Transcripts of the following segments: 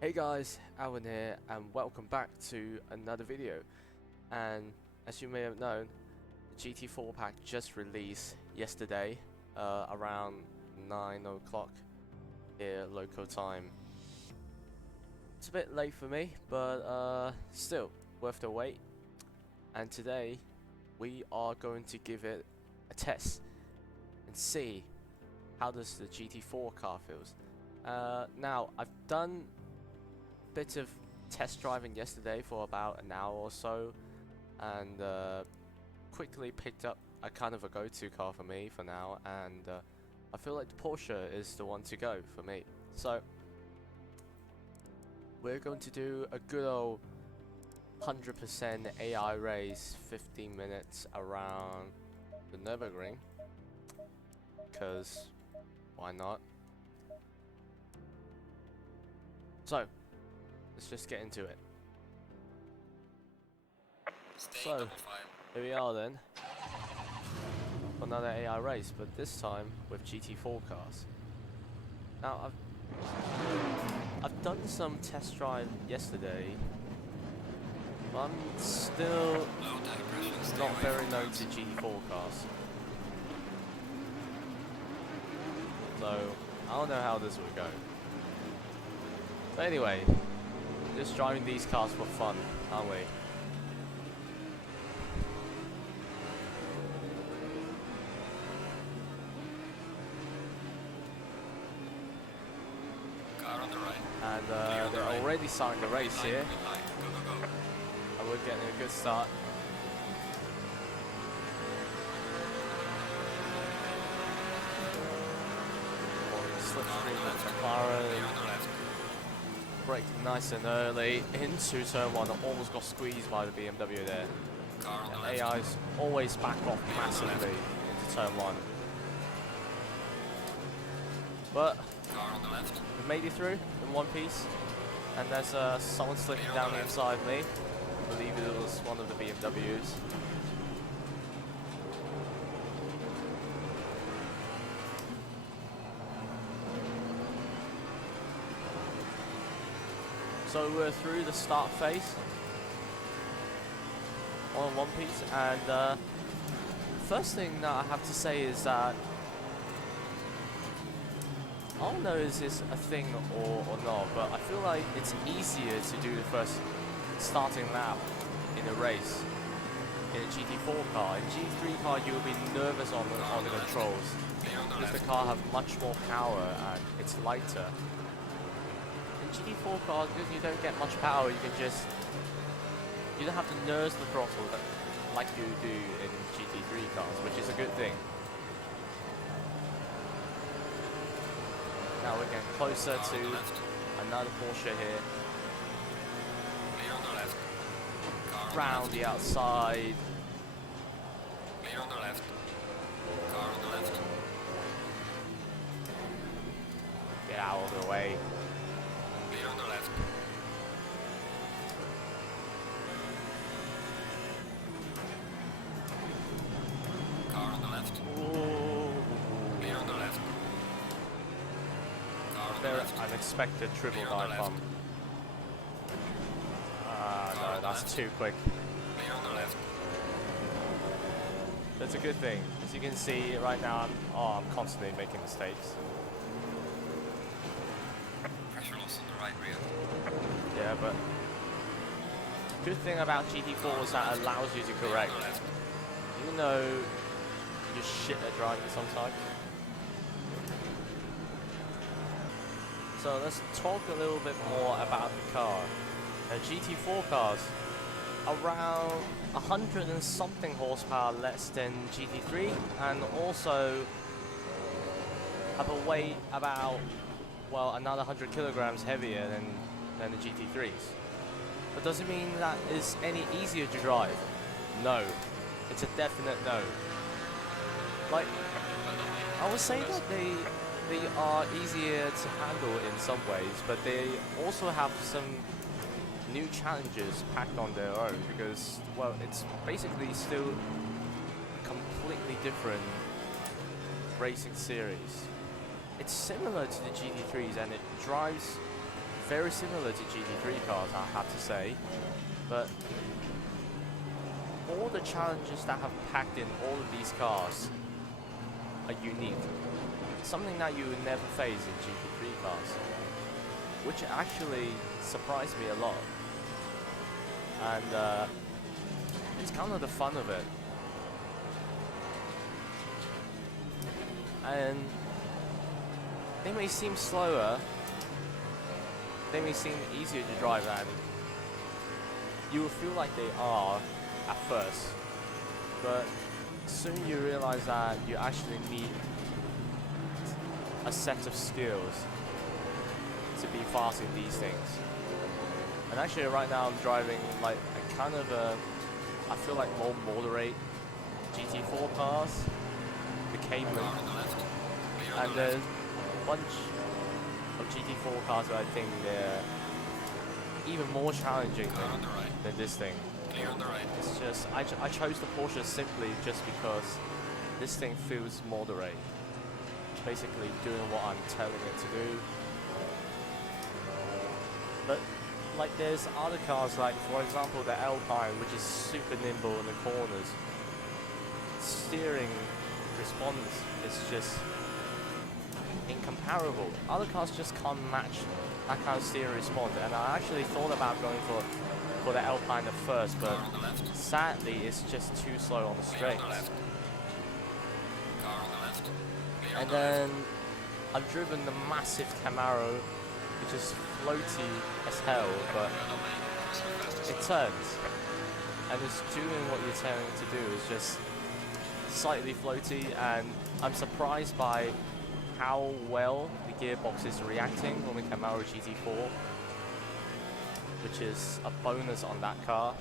Hey guys, Alan here and welcome back to another video. And as you may have known, the GT4 pack just released yesterday around 9 o'clock here local time. It's a bit late for me, but still worth the wait. And today we are going to give it a test and see how does the GT4 car feels. Now I've done bit of test driving yesterday for about an hour or so, and quickly picked up a kind of a go-to car for me for now, and I feel like the Porsche is the one to go for me. So we're going to do a good old 100% AI race, 15 minutes around the Nürburgring, because why not? So let's just get into it. So, here we are then. Another AI race, but this time with GT4 cars. Now, I've done some test drive yesterday. But I'm still not very known to GT4 cars. So, I don't know how this will go. But anyway, just driving these cars for fun, aren't we? Car on the right. And they're already starting the race here. And we're getting a good start. Slipstream with McLaren. Brake nice and early into turn 1, almost got squeezed by the BMW there. And AI's always back off massively into turn 1. But we made it through in one piece, and there's someone slipping down the inside of me. I believe it was one of the BMWs. So we're through the start phase on one piece, and first thing that I have to say is that I don't know is this a thing or not, but I feel like it's easier to do the first starting lap in a race in a GT4 car. In a GT3 car you'll be nervous on the controls because the car have much more power and it's lighter. GT4 cars, because you don't get much power, you don't have to nurse the throttle like you do in GT3 cars, which is a good thing. Now we're getting closer to another Porsche here. Clear on the left. Round the outside. Clear on the left. Car on the left. Get out of the way. Clear on the left. Car on the left. Ooh. Clear on the left. Car on the Very left. unexpected triple dive bomb. Ah, no, that's too quick. Clear on the left. That's a good thing. As you can see right now, I'm constantly making mistakes. Pressure loss on the right rear. Yeah, but good thing about GT4 is that it allows you to correct. Even though you're shit at driving sometimes. So let's talk a little bit more about the car. Now, GT4 cars around 100 and something horsepower less than GT3, and also have a weight about, well, another 100 kilograms heavier than the GT3s. But does it mean that it's any easier to drive? No. It's a definite no. Like, I would say that they are easier to handle in some ways, but they also have some new challenges packed on their own, because, well, it's basically still a completely different racing series. It's similar to the GT3s and it drives very similar to GT3 cars, I have to say, but all the challenges that have packed in all of these cars are unique. Something that you would never face in GT3 cars, which actually surprised me a lot. And it's kind of the fun of it. And they may seem slower, they may seem easier to drive, and you will feel like they are at first, but soon you realize that you actually need a set of skills to be fast in these things. And actually right now I'm driving like a kind of I feel like more moderate GT4 cars, the Cayman, and there's a bunch of GT4 cars that I think they're even more challenging than this thing. It's just, I chose the Porsche simply just because this thing feels moderate. Basically doing what I'm telling it to do. But like there's other cars, like for example the Alpine, which is super nimble in the corners. Steering response is just incomparable. Other cars just can't match that kind of steering response, and I actually thought about going for the Alpine at first, but sadly it's just too slow on the straights. And then I've driven the massive Camaro, which is floaty as hell, but it turns, and it's doing what you're telling it to do. It's just slightly floaty, and I'm surprised by how well the gearbox is reacting on the Camaro GT4, which is a bonus on that car.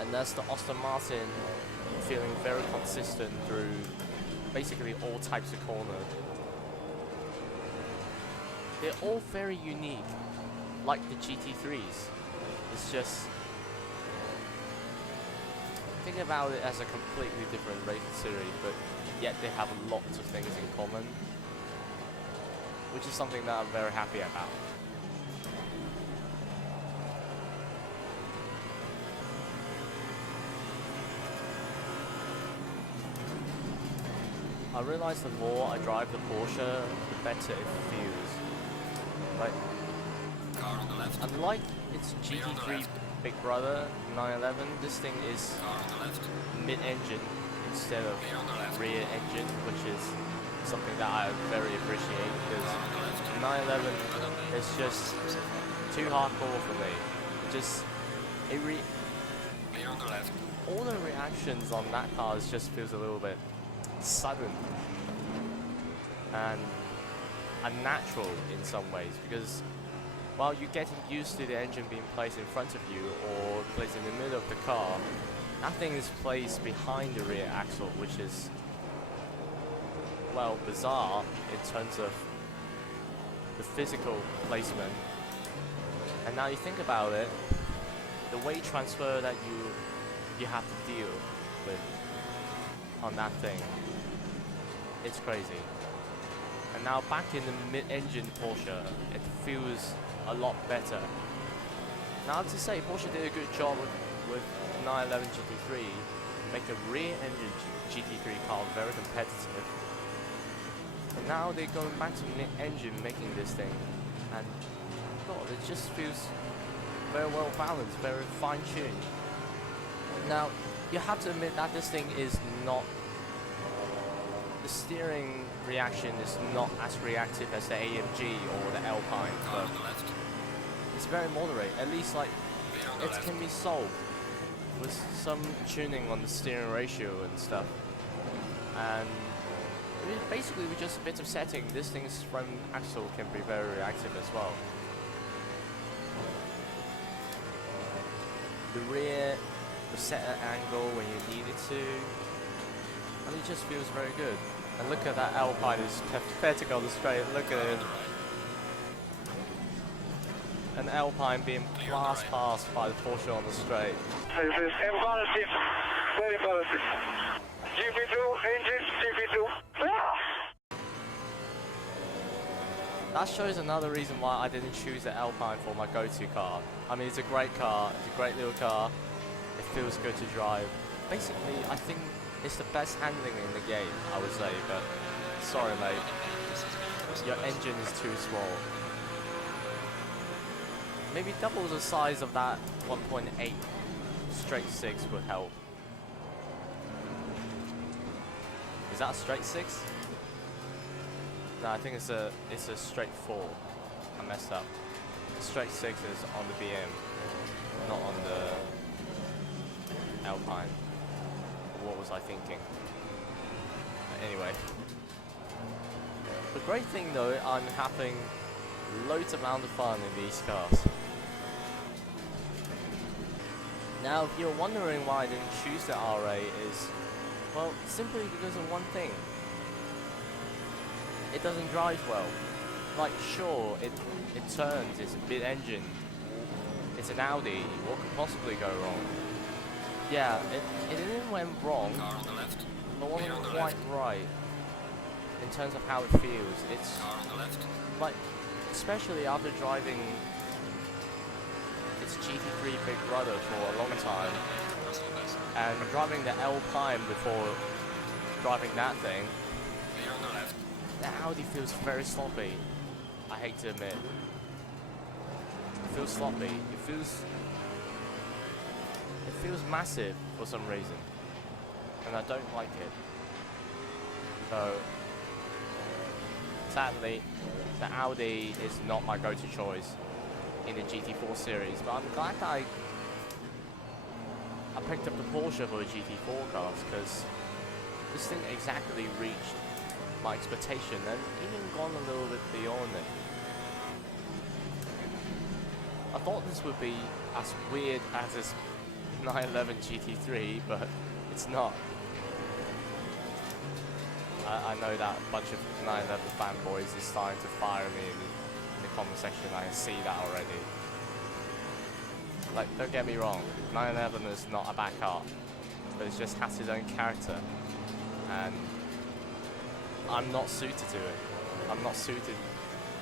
And that's the Aston Martin feeling very consistent through basically all types of corner. They're all very unique, like the GT3s. It's just, think about it as a completely different racing series, but yet they have lots of things in common, which is something that I'm very happy about. I realize the more I drive the Porsche, the better it feels. Like, unlike its GT3 big brother 911, this thing is mid-engine instead of rear engine, which is something that I very appreciate, because 911 is just too hardcore for me. All the reactions on that car just feels a little bit sudden and unnatural in some ways, because while you're getting used to the engine being placed in front of you or placed in the middle of the car, nothing is placed behind the rear axle, which is, well, bizarre in terms of the physical placement. And now you think about it, the weight transfer that you have to deal with on that thing, it's crazy. And now back in the mid-engine Porsche, it feels a lot better. Now I have to say, Porsche did a good job with 911 GT3 to make a rear-engine GT3 car very competitive. And now they're going back to mid-engine making this thing, and God, it just feels very well balanced, very fine-tuned. Now, you have to admit that this thing is not, the steering reaction is not as reactive as the AMG or the Alpine, but it's very moderate. At least, like, it can be solved with some tuning on the steering ratio and stuff. And basically with just a bit of setting, this thing's front axle can be very reactive as well. The rear will set an angle when you need it to, and it just feels very good. And look at that Alpine, is pathetic on the straight. Look at it. An Alpine being blast past by the Porsche on the straight. Embarrassing, very embarrassing. GP2 engine, GP2. That shows another reason why I didn't choose the Alpine for my go-to car. I mean, it's a great car, it's a great little car, it feels good to drive. Basically, I think it's the best handling in the game, I would say, but sorry mate, your engine is too small. Maybe double the size of that 1.8 straight 6 would help. Is that a straight 6? No, I think it's a straight 4. I messed up. The straight 6 is on the BM, not on the Alpine. What was I thinking? But anyway. The great thing though, I'm having loads amount of fun in these cars. Now, if you're wondering why I didn't choose the RA is, well, simply because of one thing. It doesn't drive well. Like, sure, it turns, it's a mid-engine. It's an Audi, what could possibly go wrong? Yeah, it didn't went wrong, Car on the left. but wasn't on the quite left. right in terms of how it feels. It's Car on the left. like, especially after driving its GT3 Big Brother for a long time, and driving the Alpine before driving that thing, Clear on the left. the Audi feels very sloppy. I hate to admit. It feels sloppy. It feels massive for some reason, and I don't like it. So sadly, the Audi is not my go-to choice in the GT4 series, but I'm glad that I picked up the Porsche for the GT4 cars, because this thing exactly reached my expectation and even gone a little bit beyond it. I thought this would be as weird as this 911 GT3, but it's not. I know that a bunch of 911 fanboys is starting to fire me in the comment section. I see that already. Like, don't get me wrong, 911 is not a bad car, but it just has its own character, and I'm not suited to it. I'm not suited to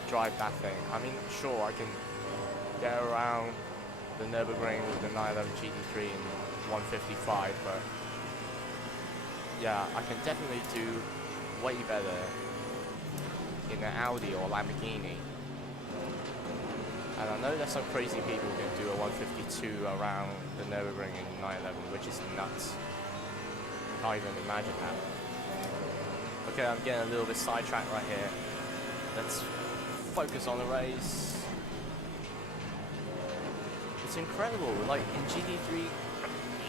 drive that thing. I mean, sure, I can get around the Nürburgring with the 911 GT3 in 155, but yeah, I can definitely do way better in an Audi or Lamborghini. And I know that some crazy people can do a 152 around the Nürburgring in 911, which is nuts. Can't even imagine that. Okay, I'm getting a little bit sidetracked right here. Let's focus on the race. It's incredible, like in GT3,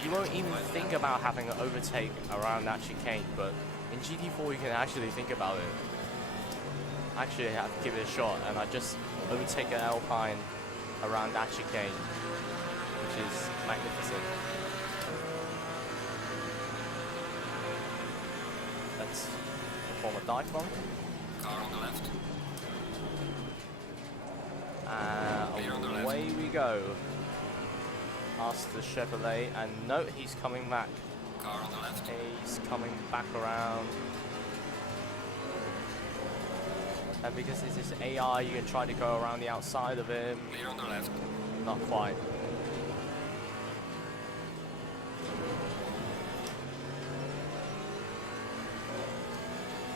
you won't even think about having an overtake around that chicane, but in GT4 you can actually think about it. Actually, I have to give it a shot, and I just overtake an Alpine around that chicane, which is magnificent. Let's perform a dive bomb. Car on the left. Clear on the left. Away we go. Past the Chevrolet, and no, he's coming back. Car on the left. He's coming back around. And because this is AI, you can try to go around the outside of him. Clear on the left. Not quite.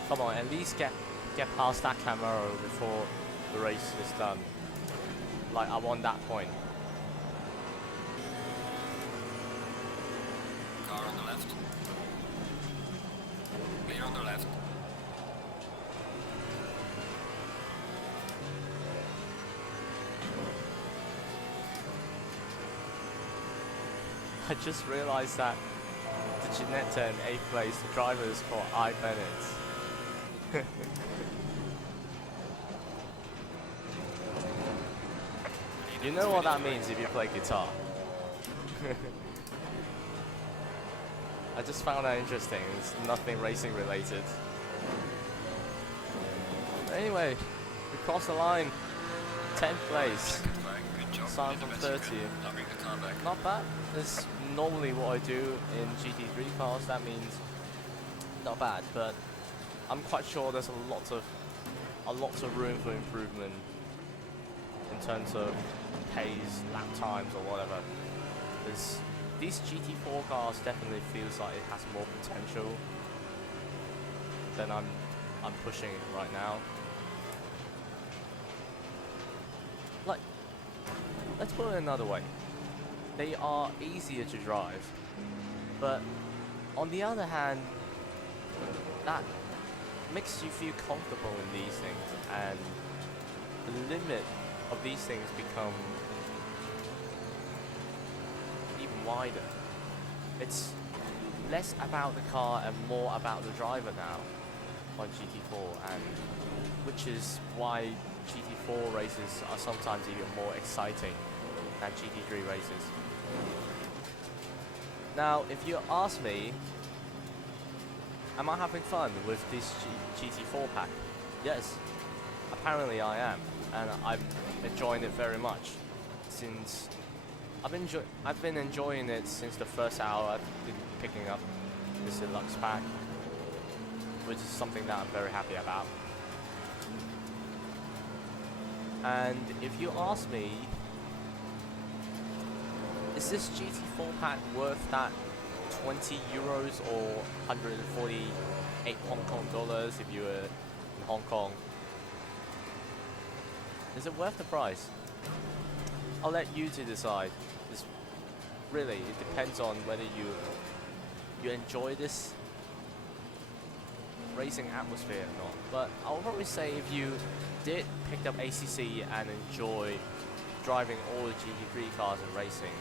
Come on, at least get past that Camaro before the race is done. Like, I want that point. Car on the left. Clear on the left. I just realized that the Ginetta in 8th place, the driver is called I. Bennett. You know what that means if you play guitar. I just found that interesting. It's nothing racing related. Anyway, we crossed the line. 10th place. Second flag. Good job. Starting Did the from best you 30. can. Now bring the car back. Not bad. That's normally what I do in GT3 cars. That means not bad, but I'm quite sure there's a lot of a lots of room for improvement in terms of pace, lap times, or whatever. Because these GT4 cars definitely feels like it has more potential than I'm pushing it right now. Like, let's put it another way. They are easier to drive, but on the other hand, that makes you feel comfortable in these things, and the limit of these things become even wider. It's less about the car and more about the driver now on GT4, and which is why GT4 races are sometimes even more exciting than GT3 races. Now, if you ask me, am I having fun with this GT4 pack? Yes, apparently I am, and I'm enjoying it very much. Since I've been enjoying it since the first hour I've been picking up this deluxe pack, which is something that I'm very happy about. And if you ask me, is this GT4 pack worth that 20 euros or 148 Hong Kong dollars if you were in Hong Kong? Is it worth the price? I'll let you two decide. Really, it depends on whether you enjoy this racing atmosphere or not. But I'll probably say if you did pick up ACC and enjoy driving all the GT3 cars and racing,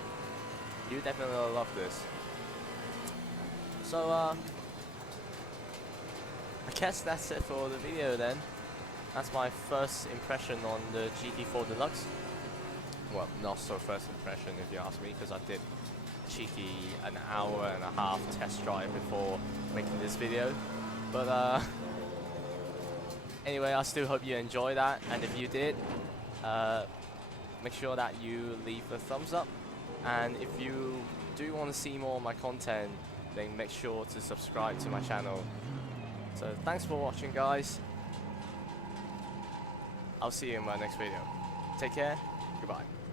you definitely love this. So I guess that's it for the video then. That's my first impression on the GT4 Deluxe. Well, not so first impression if you ask me, because I did cheeky an hour and a half test drive before making this video. But anyway, I still hope you enjoy that, and if you did, make sure that you leave a thumbs up, and if you do want to see more of my content, then make sure to subscribe to my channel. So thanks for watching, guys. I'll see you in my next video. Take care. Goodbye.